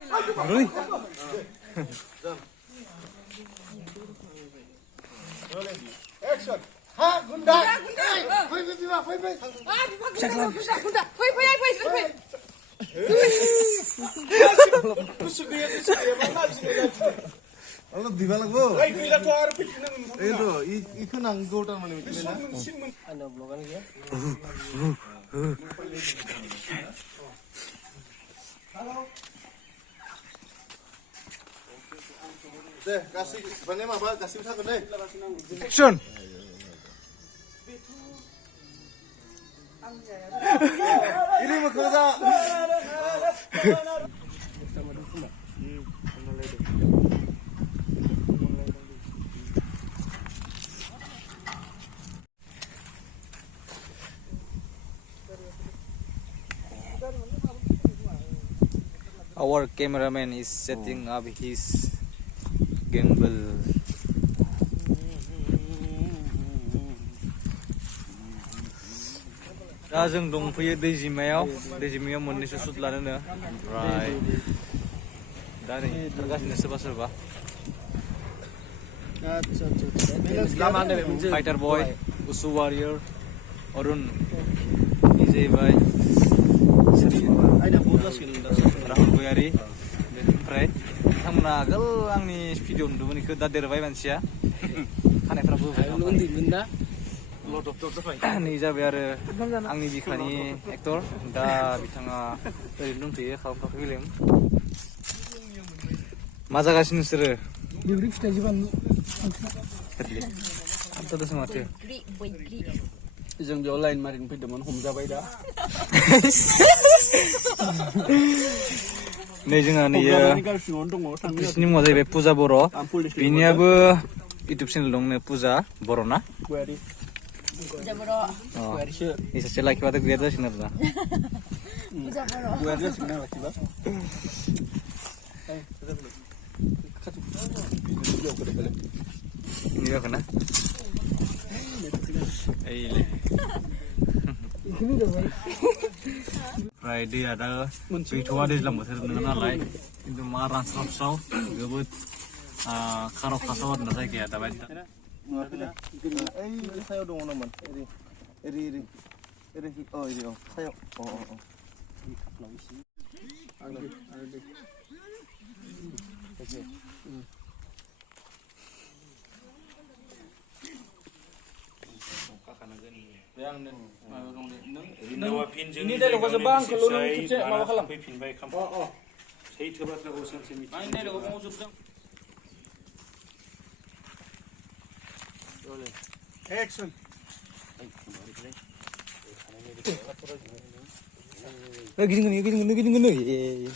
Rồi. Action. Ha, gunda. Phơi. Chắc lắm. Gunda. Phơi. Allah diva lagbo. Itu, iku nanggo ta mane mitena. Ano vlogan dia? Deh, kasih banyak apa? Kasih usaha deh. Action. Ini mau kerja. Our cameraman is setting up his gimbal. दा जों दंफैयो दैजिमायाव मोननैसो सुट लानोनो ओमफ्राय दा नै थांगासिनो सोरबा fighter बय उसु वारियर अरुण जाहैबाय राहुल गयारि ओमफ्राय बिथांमोना आगोल आंनि भिडिअ नुदोंमोन बेखौ दा देरबाय मानसिया खानायफ्राबो उन्दैमोन दा नै जाबाय आरो आंनि बिखानि एक्टर दा बिथाङा ओरैनो दंथ'यो खालामथ'वाखै फिल्म मा जागासिनो नोंसोरो Diberi kita jiban. आंथ' माथो जों बेयाव लाइन मारिनो फैदोंमोन हमजाबाय दा नै जोंहा नै बिसिनि मुङा जाहैबाय पुजा बर' बिनियाबो इउटुब चेनेल दं पुजा बर' ना इ सासे लाखिबाथाय गैया जासिगोन आरो ना ini apa kena? Aile. Friday ada pintuan di dalam motor dengan lain. Itu marah saw gebut karok kasawat nasa kayak apa itu? Saya dong naman. Iri. Oh iri oh. Saya. Oh. ini dari kau sebang kalau lu cek mau kalah. Saya coba terusan sini. Ini dari kau mau sebang. Action. Gini.